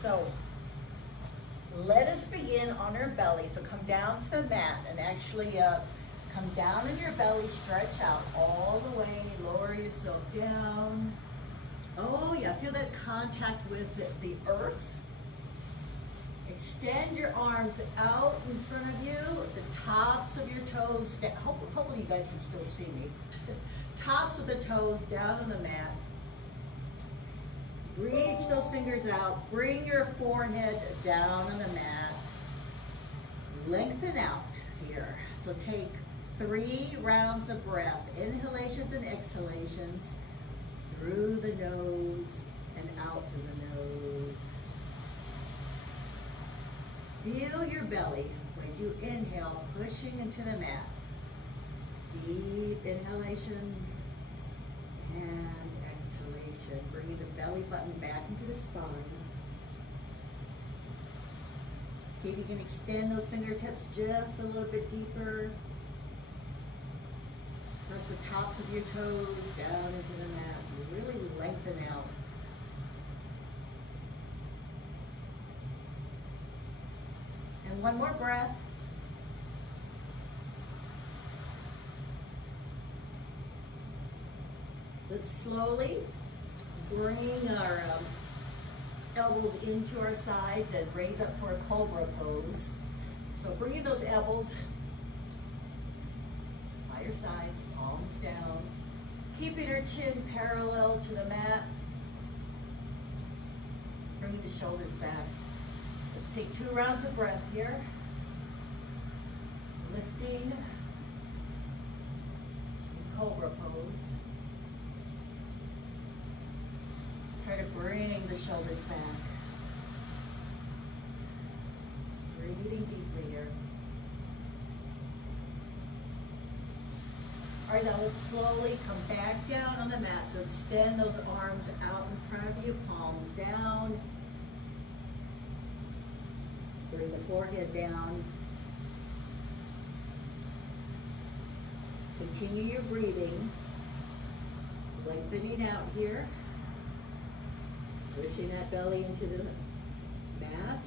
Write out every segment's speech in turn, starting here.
So let us begin on our belly. So come down to the mat and actually come down in your belly, stretch out all the way, lower yourself down. Oh yeah, feel that contact with the earth. Extend your arms out in front of you, the tops of your toes, hopefully you guys can still see me. Tops of the toes down on the mat. Reach those fingers out, bring your forehead down on the mat. Lengthen out here. So take 3 rounds of breath, inhalations and exhalations through the nose and out through the nose. Feel your belly as you inhale, pushing into the mat. Deep inhalation and exhalation. Bringing the belly button back into the spine. See if you can extend those fingertips just a little bit deeper. Press the tops of your toes down into the mat. Really lengthen out. And one more breath. Let's slowly bring our elbows into our sides and raise up for a cobra pose. So bringing those elbows by your sides, palms down. Keeping our chin parallel to the mat. Bringing the shoulders back. Let's take 2 rounds of breath here. Lifting. Cobra pose. Try to bring the shoulders back. Just breathing deeply here. All right, now let's slowly come back down on the mat. So extend those arms out in front of you, palms down. Bring the forehead down. Continue your breathing. Lengthening out here. Pushing that belly into the mat.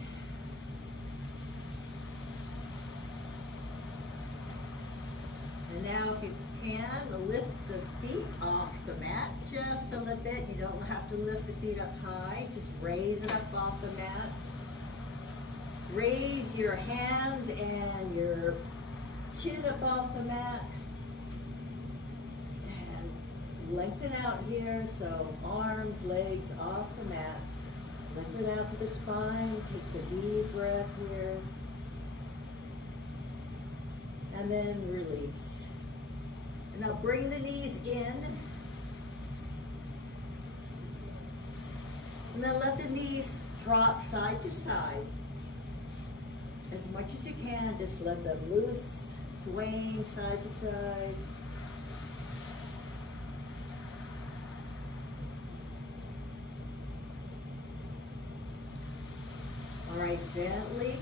And now if you can, lift the feet off the mat just a little bit. You don't have to lift the feet up high. Just raise it up off the mat. Raise your hands and your chin up off the mat. And lengthen out here. So arms, legs off the mat. Lengthen out to the spine. Take the deep breath here. And then release. And now bring the knees in. And then let the knees drop side to side. As much as you can, just let them loose, swaying side to side. All right, gently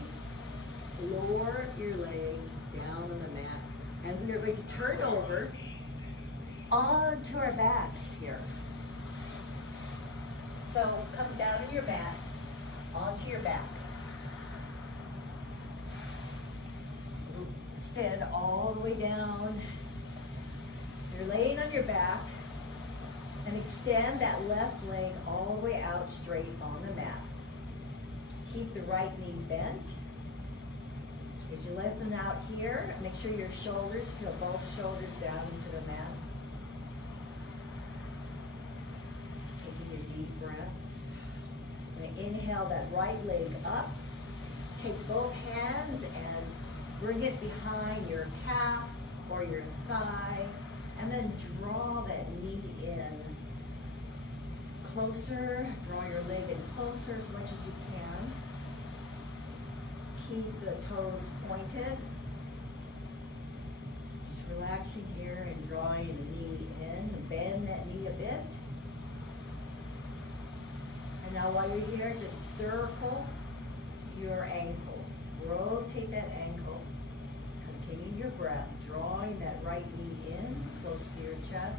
lower your legs down on the mat. And we're going to turn over onto our backs here. So come down on your backs, onto your back. Extend all the way down. You're laying on your back and extend that left leg all the way out straight on the mat. Keep the right knee bent. As you lengthen out here, make sure your shoulders, feel both shoulders down into the mat. Taking your deep breaths. I'm going to inhale that right leg up. Take both hands and bring it behind your calf or your thigh, and then draw that knee in closer. Draw your leg in closer as much as you can. Keep the toes pointed. Just relaxing here and drawing the knee in. Bend that knee a bit. And now while you're here, just circle your ankle. Rotate that ankle. Continue your breath, drawing that right knee in, close to your chest.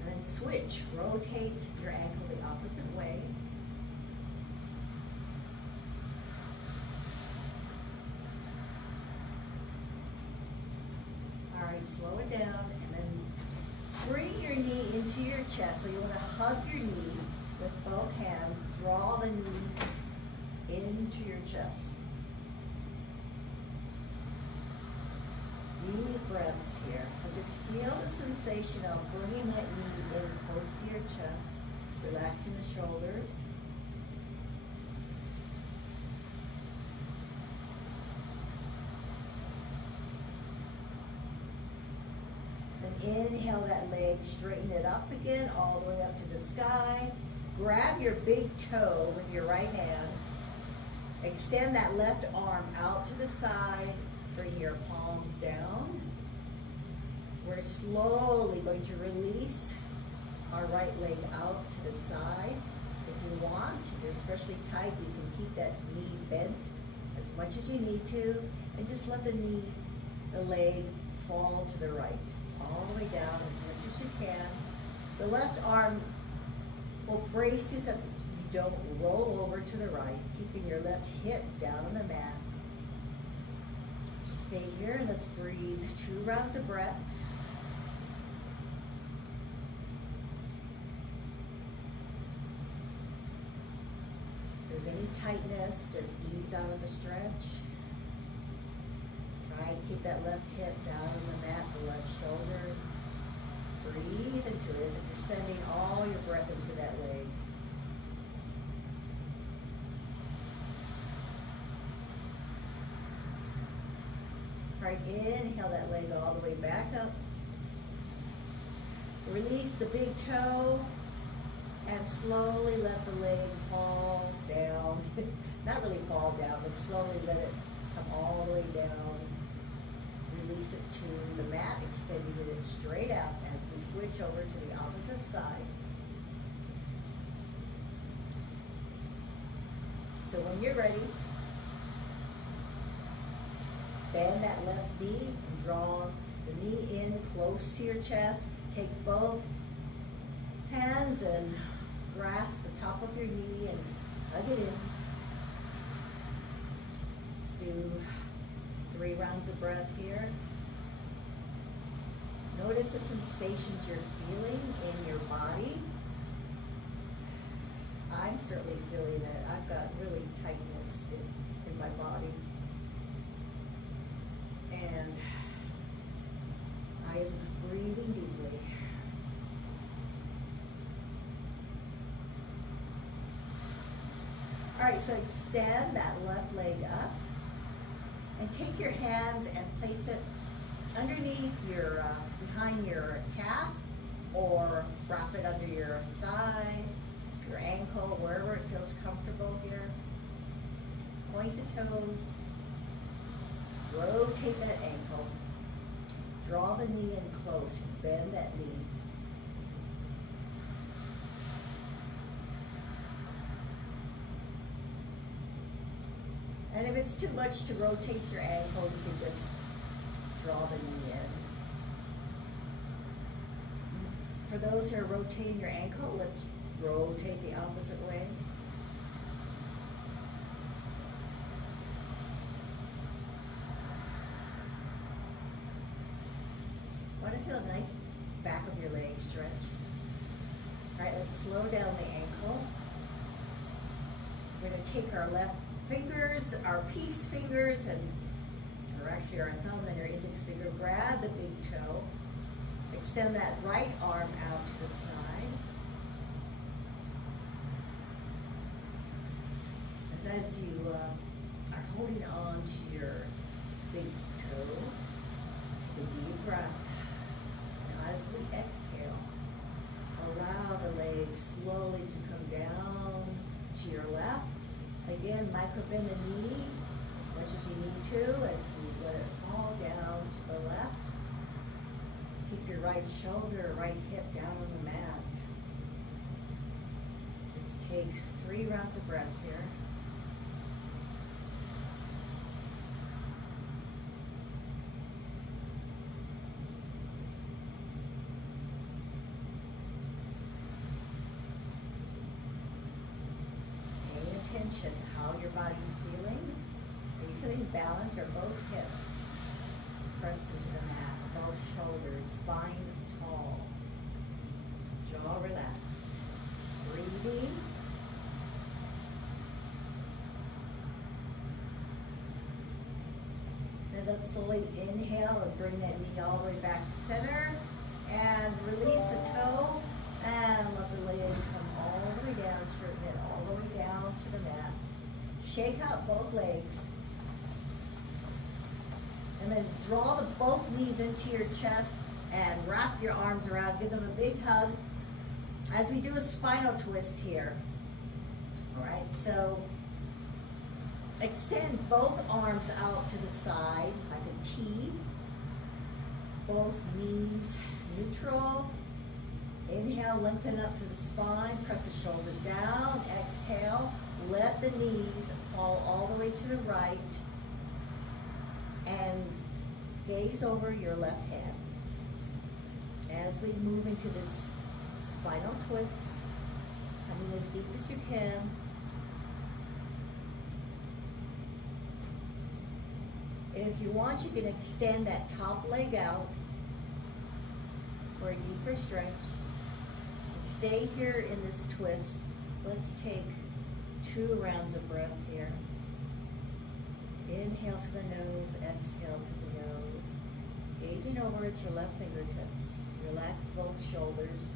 And then switch. Rotate your ankle the opposite way. All right, slow it down, and then bring your knee into your chest. So you want to hug your knee with both hands. Draw the knee into your chest. Deep breaths here. So just feel the sensation of bringing that knee in close to your chest, relaxing the shoulders. Then inhale that leg, straighten it up again, all the way up to the sky. Grab your big toe with your right hand. Extend that left arm out to the side. Bring your palms down. We're slowly going to release our right leg out to the side. If you want, if you're especially tight, you can keep that knee bent as much as you need to, and just let the leg fall to the right, all the way down as much as you can. The left arm will brace you so you don't roll over to the right, keeping your left hip down on the mat. Stay here and let's breathe 2 rounds of breath. If there's any tightness, just ease out of the stretch. Try and keep that left hip down on the mat, the left shoulder. Breathe into it as if you're sending all your breath into that leg. All right, inhale that leg all the way back up. Release the big toe and slowly let the leg fall down. Not really fall down, but slowly let it come all the way down. Release it to the mat, extending it straight out as we switch over to the opposite side. So when you're ready, bend that left knee and draw the knee in close to your chest. Take both hands and grasp the top of your knee and hug it in. Let's do 3 rounds of breath here. Notice the sensations you're feeling in your body. I'm certainly feeling it. I've got really tightness in my body. And I am breathing deeply. All right, so extend that left leg up and take your hands and place it underneath your, behind your calf, or wrap it under your thigh, your ankle, wherever it feels comfortable here. Point the toes. Rotate that ankle. Draw the knee in close. Bend that knee. And if it's too much to rotate your ankle, you can just draw the knee in. For those who are rotating your ankle, let's rotate the opposite way. Want to feel a nice back of your leg stretch. All right, let's slow down the ankle. We're going to take our left fingers, our peace fingers, or actually our thumb and our index finger, grab the big toe, extend that right arm out to the side. As you are holding on to your big toe, take a deep breath. Now as we exhale, allow the legs slowly to come down to your left. Again, micro bend the knee as much as you need to as we let it fall down to the left. Keep your right shoulder, right hip down on the mat. Let's take 3 rounds of breath here. attention how your body's feeling. Are you feeling balance? Are both hips pressed into the mat? Both shoulders, spine tall, jaw relaxed. Breathing. And let's slowly inhale and bring that knee all the way back to center. And release the toe and let the leg come all the way down, straighten it all the way down to the mat. Shake out both legs. And then draw both knees into your chest and wrap your arms around. Give them a big hug as we do a spinal twist here. All right, so extend both arms out to the side like a T. Both knees neutral. Inhale, lengthen up to the spine. Press the shoulders down. Exhale, let the knees fall all the way to the right. And gaze over your left hand. As we move into this spinal twist, coming as deep as you can. If you want, you can extend that top leg out for a deeper stretch. Stay here in this twist. Let's take 2 rounds of breath here. Inhale through the nose, exhale through the nose. Gazing over at your left fingertips. Relax both shoulders.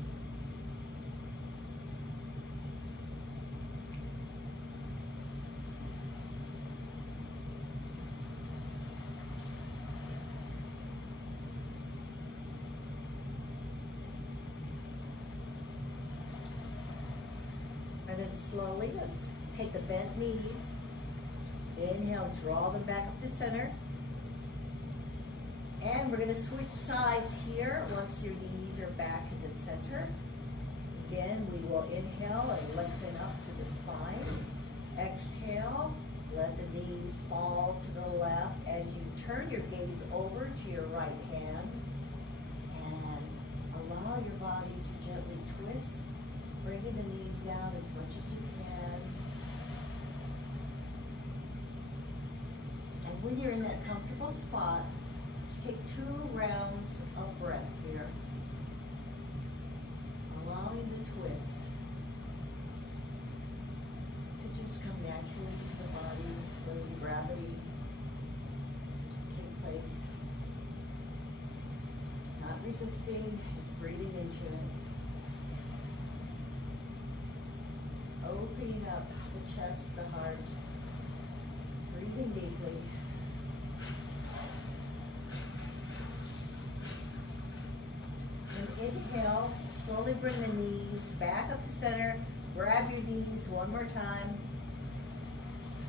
And then slowly, let's take the bent knees. Inhale, draw them back up to center. And we're going to switch sides here once your knees are back into center. Again, we will inhale and lengthen up to the spine. Exhale, let the knees fall to the left as you turn your gaze over to your right hand. And allow your body to gently twist, bringing the knees down as much as you can. And when you're in that comfortable spot, just take 2 rounds of breath here. Allowing the twist to just come naturally to the body, letting gravity take place. Not resisting, just breathing into it. Opening up the chest, the heart, breathing deeply. And inhale, slowly bring the knees back up to center. Grab your knees one more time.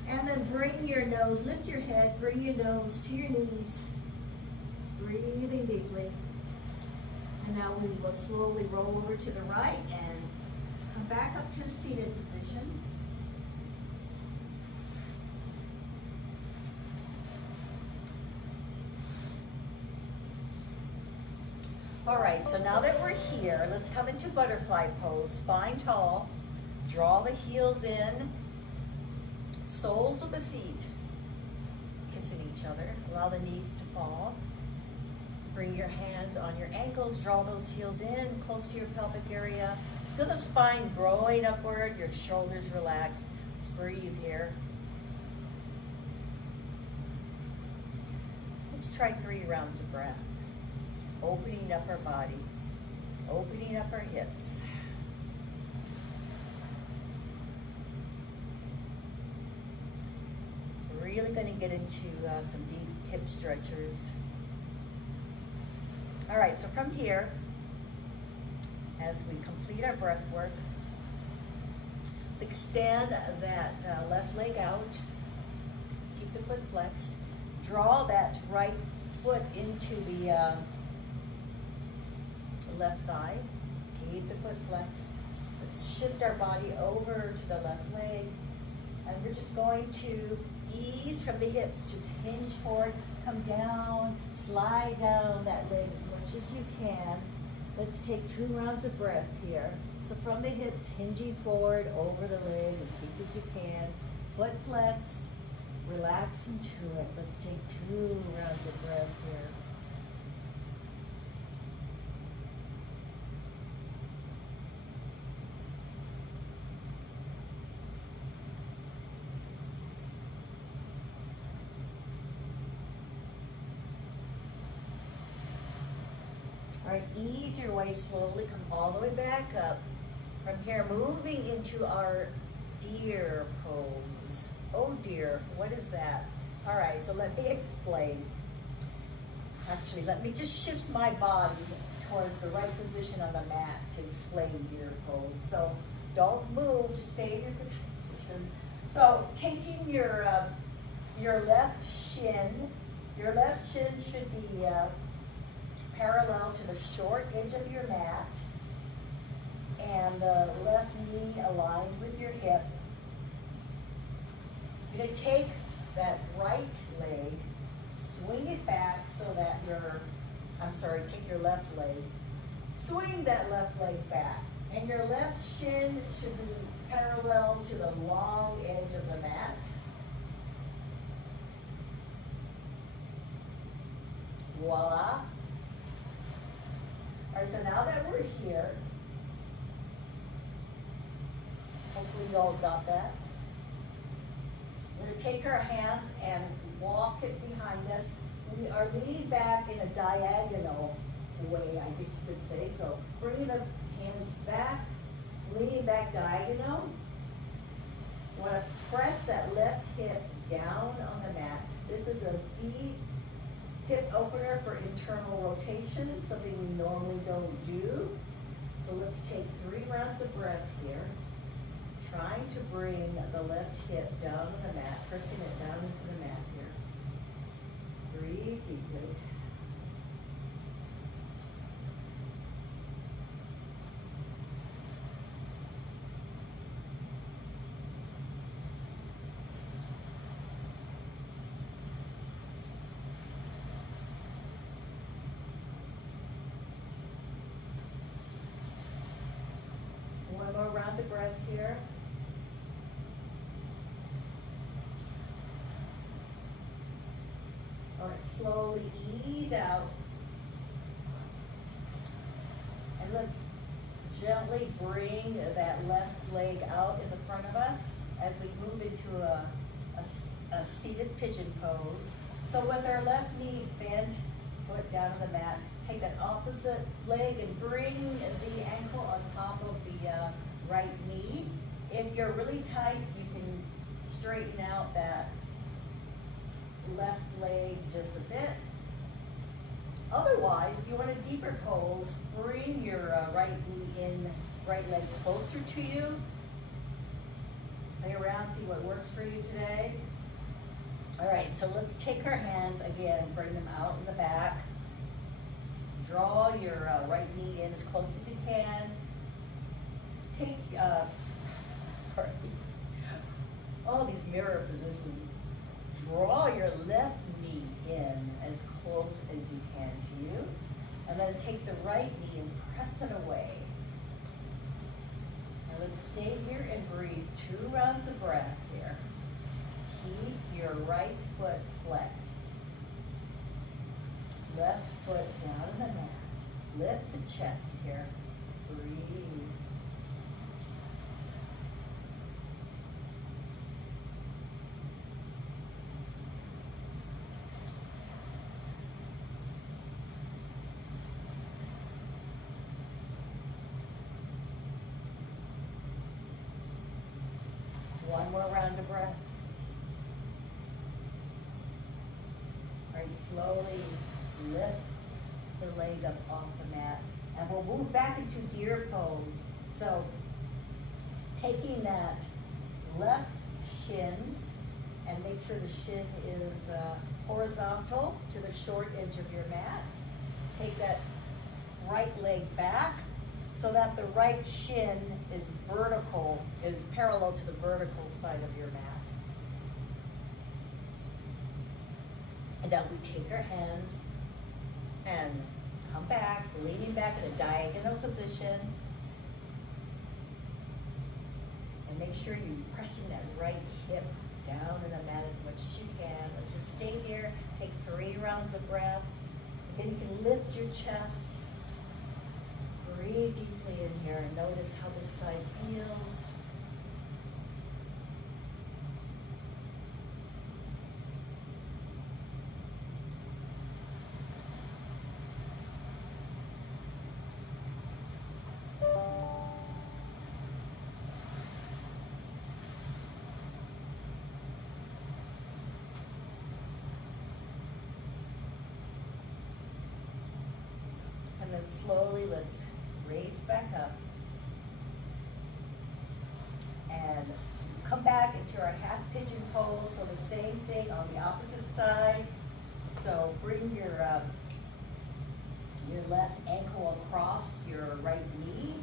And then bring your nose, lift your head, bring your nose to your knees. Breathing deeply. And now we will slowly roll over to the right and come back up to a seated position. All right, so now that we're here, let's come into butterfly pose, spine tall. Draw the heels in, soles of the feet kissing each other. Allow the knees to fall. Bring your hands on your ankles, draw those heels in, close to your pelvic area. Feel the spine growing upward, your shoulders relax. Let's breathe here. Let's try 3 rounds of breath. Opening up our body, opening up our hips. Really going to get into some deep hip stretchers. All right, so from here, as we complete our breath work, let's extend that left leg out. Keep the foot flexed. Draw that right foot into the left thigh. Keep the foot flexed. Let's shift our body over to the left leg. And we're just going to ease from the hips. Just hinge forward, come down, slide down that leg as much as you can. Let's take 2 rounds of breath here. So from the hips, hinging forward over the leg as deep as you can. foot flexed. Relax into it. Let's take 2 rounds of breath here. All right, ease your way slowly, come all the way back up. From here, moving into our deer pose. Oh dear, what is that? All right, so let me explain. Actually, let me just shift my body towards the right position on the mat to explain deer pose. So don't move, just stay in your position. So taking your left shin should be parallel to the short edge of your mat, and the left knee aligned with your hip. You're going to take that right leg, swing it back so that take your left leg, swing that left leg back, and your left shin should be parallel to the long edge of the mat. Voila. All right, so now that we're here, hopefully you all got that. We're going to take our hands and walk it behind us. We are leaning back in a diagonal way, I guess you could say. So bringing the hands back, leaning back diagonal. You want to press that left hip down on the mat. This is a deep hip opener for internal rotation, something we normally don't do. So let's take 3 rounds of breath here. Trying to bring the left hip down on the mat, pressing it down into the mat here. Breathe deeply. One more round of breath here. All right, slowly ease out. And let's gently bring that left leg out in the front of us as we move into a seated pigeon pose. So with our left knee bent, foot down on the mat, take that opposite leg and bring the ankle on top of the right knee. If you're really tight, you can straighten out that left leg just a bit. Otherwise, if you want a deeper pose, bring your right knee in, right leg closer to you. Play around, see what works for you today. All right, so let's take our hands again, bring them out in the back. Draw your right knee in as close as you can. Take, all these mirror positions. Draw your left knee in as close as you can to you. And then take the right knee and press it away. Now let's stay here and breathe 2 rounds of breath here. Keep your right foot flexed. Left foot down on the mat. Lift the chest here. Breathe. One more round of breath. All right, slowly lift the leg up off the mat. And we'll move back into deer pose. So taking that left shin and make sure the shin is horizontal to the short edge of your mat. Take that right leg back so that the right shin is vertical, is parallel to the vertical side of your mat. And now we take our hands and come back, leaning back in a diagonal position. And make sure you're pressing that right hip down in the mat as much as you can. Let's just stay here. Take 3 rounds of breath. Then you can lift your chest. Breathe deeply in here and notice how this side feels. And then slowly let's raise back up and come back into our half pigeon pose. So the same thing on the opposite side. So bring your left ankle across your right knee.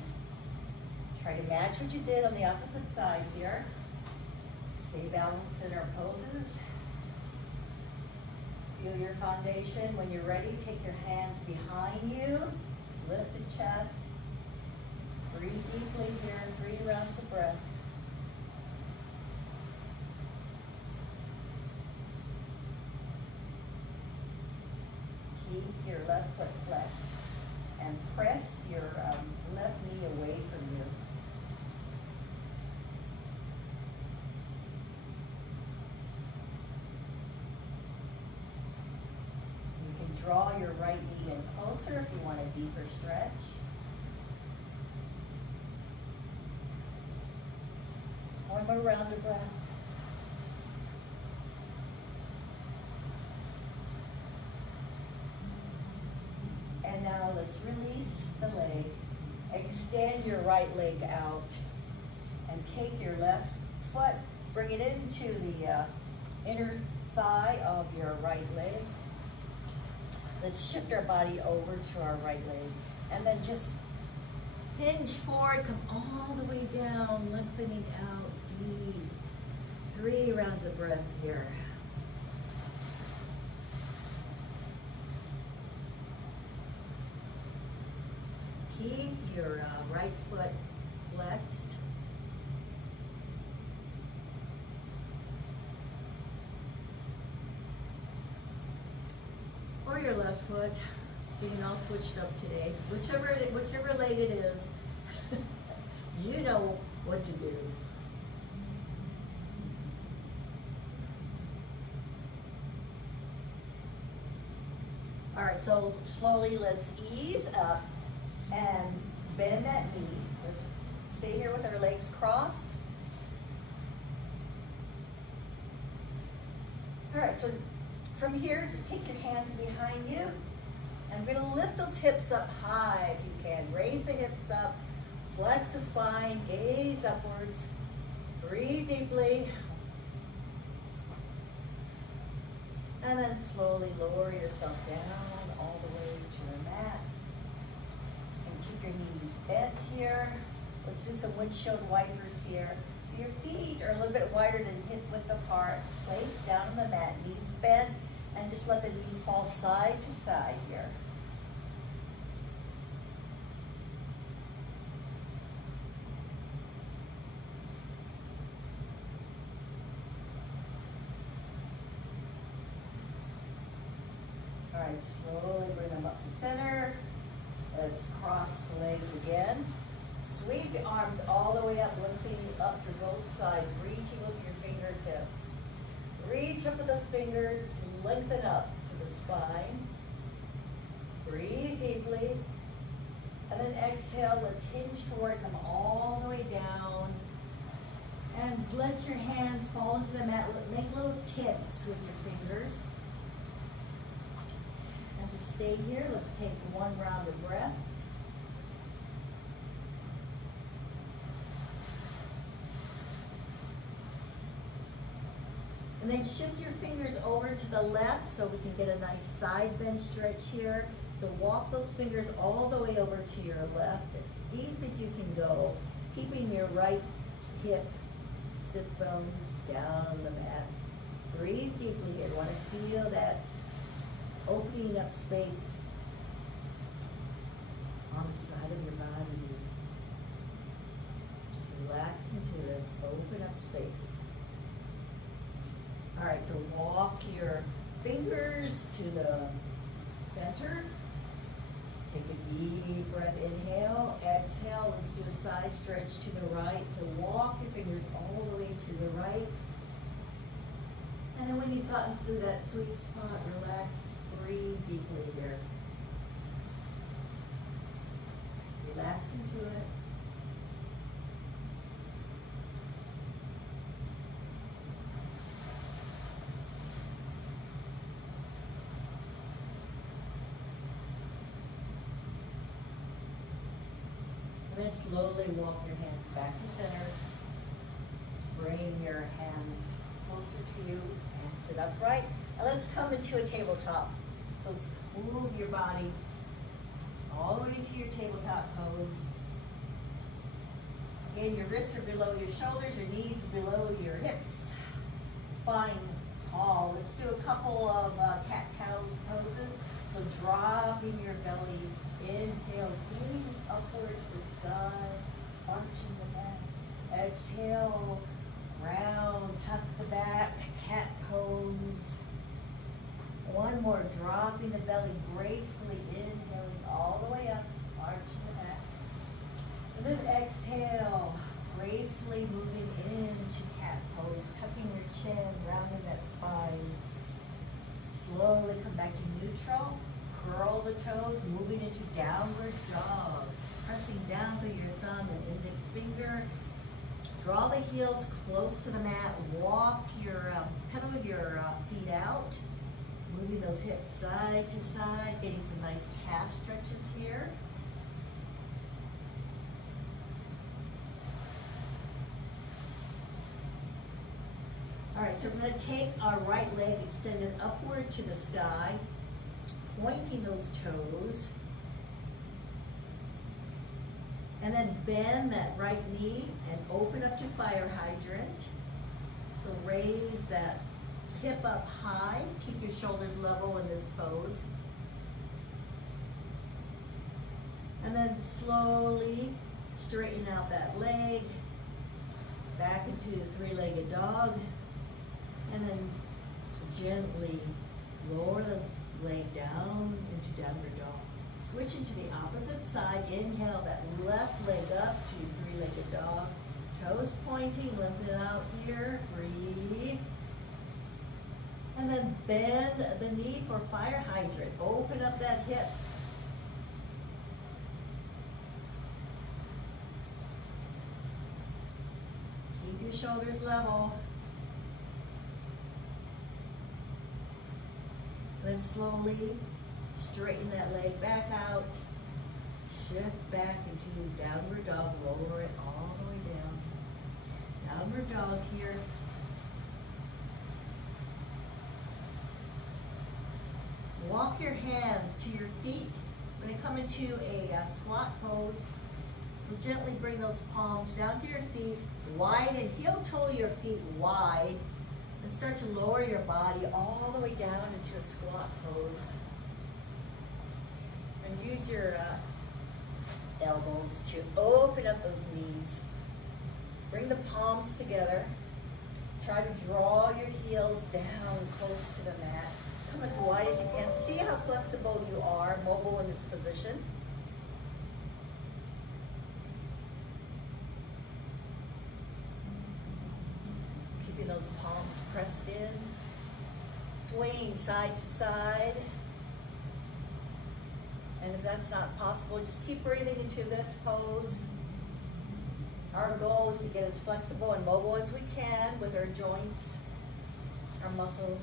Try to match what you did on the opposite side here. Stay balanced in our poses. Feel your foundation. When you're ready, take your hands behind you. Lift the chest. Breathe deeply here. 3 rounds of breath. Keep your left foot flexed and press your left knee away from you. Draw your right knee in closer if you want a deeper stretch. One more round of breath. And now let's release the leg. Extend your right leg out and take your left foot, bring it into the inner thigh of your right leg. Let's shift our body over to our right leg and then just hinge forward, come all the way down, lengthening out deep. 3 rounds of breath here. Keep your right foot flexed. Or your left foot, getting all switched up today. Whichever leg it is, you know what to do. All right, so slowly let's ease up and bend that knee. Let's stay here with our legs crossed. All right, so from here, just take your hands behind you. And we're gonna lift those hips up high if you can. Raise the hips up, flex the spine, gaze upwards. Breathe deeply. And then slowly lower yourself down all the way to the mat. And keep your knees bent here. Let's do some windshield wipers here. So your feet are a little bit wider than hip width apart. Place down on the mat, knees bent, and just let the knees fall side to side here. All right, slowly bring them up to center. Let's cross the legs again. Sweep the arms all the way up, lifting up to both sides, reaching with your fingertips. Reach up with those fingers, lengthen up to the spine. Breathe deeply. And then exhale, let's hinge forward, come all the way down. And let your hands fall into the mat. Make little tips with your fingers. And just stay here. Let's take 1 round of breath. And then shift your fingers over to the left so we can get a nice side bend stretch here. So walk those fingers all the way over to your left, as deep as you can go, keeping your right hip, sit bone down on the mat. Breathe deeply here. You want to feel that opening up space on the side of your body. Just relax into this, open up space. All right, so walk your fingers to the center. Take a deep breath, inhale, exhale. Let's do a side stretch to the right. So walk your fingers all the way to the right. And then when you've gotten to that sweet spot, relax, breathe deeply here. Relax into it. And then slowly walk your hands back to center. Bring your hands closer to you and sit upright. And let's come into a tabletop. So let's move your body all the way to your tabletop pose. Again, your wrists are below your shoulders, your knees are below your hips. Spine tall. Let's do a couple of cat-cow poses. So dropping your belly, inhale, gaze upward to the sky, arching the back. Exhale, round, tuck the back, cat pose. One more, dropping the belly gracefully, inhaling all the way up, arching the back. And then exhale, gracefully moving into cat pose, tucking your chin, rounding that spine. Slowly come back to neutral. Curl the toes, moving into downward dog. Pressing down through your thumb and index finger. Draw the heels close to the mat. Walk your, pedal your feet out. Moving those hips side to side, getting some nice calf stretches here. All right, so we're going to take our right leg extended upward to the sky, pointing those toes, and then bend that right knee and open up to fire hydrant. So raise that hip up high, keep your shoulders level in this pose. And then slowly straighten out that leg, back into the three-legged dog, and then gently lower the leg down into downward dog. Switch into the opposite side. Inhale that left leg up to three-legged dog. Toes pointing, lift it out here. Breathe. And then bend the knee for fire hydrant. Open up that hip. Keep your shoulders level. Then slowly straighten that leg back out. Shift back into downward dog. Lower it all the way down. Downward dog here. Walk your hands to your feet. We're going to come into a squat pose. So gently bring those palms down to your feet. Widen, heel toe your feet wide. And start to lower your body all the way down into a squat pose. And use your elbows to open up those knees. Bring the palms together. Try to draw your heels down close to the mat. Come as wide as you can. See how flexible you are, mobile in this position. Keeping those palms pressed in. Swaying side to side. And if that's not possible, just keep breathing into this pose. Our goal is to get as flexible and mobile as we can with our joints, our muscles,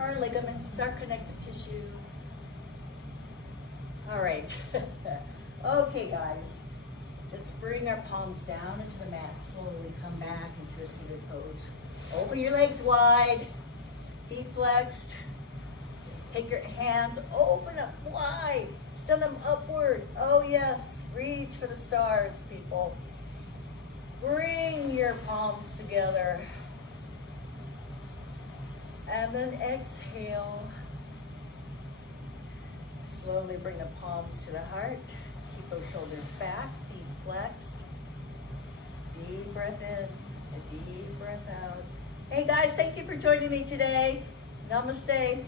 our ligaments, our connective tissue. All right. Okay, guys. Let's bring our palms down into the mat. Slowly come back into a seated pose. Open your legs wide. Feet flexed. Take your hands, open up wide. Extend them upward. Oh, yes. Reach for the stars, people. Bring your palms together. And then exhale. Slowly bring the palms to the heart. Keep those shoulders back, feet flexed. Deep breath in and deep breath out. Hey guys, thank you for joining me today. Namaste.